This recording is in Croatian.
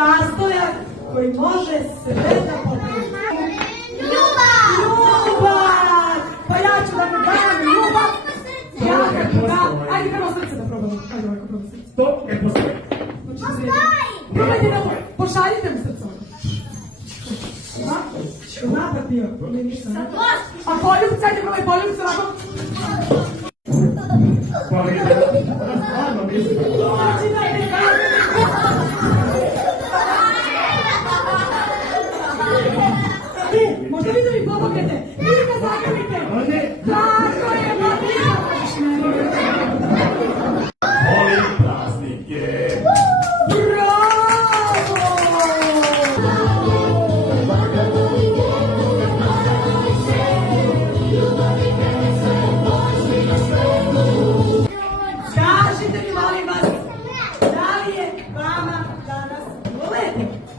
sastojak koji može sve da popravi. Ljubav! Ljubav! Pa ja ću da mu dam ljubav. Ja kad mu dam... Ajde prvo srce da probamo. Ajde ovako prvo srce. To ne postoji. Probajte da pošaljite mu srce. Napad bio. Ne ništa. A poljubca, ajde probaj poljubca ovako. Pa vidite, ona stvarno misli. Možda vi da mi pomognete. Vi ga zagrlite. Tako je, Marina. Volim praznike. Bravo! Kažite mi, molim vas, da li je vama danas boleti?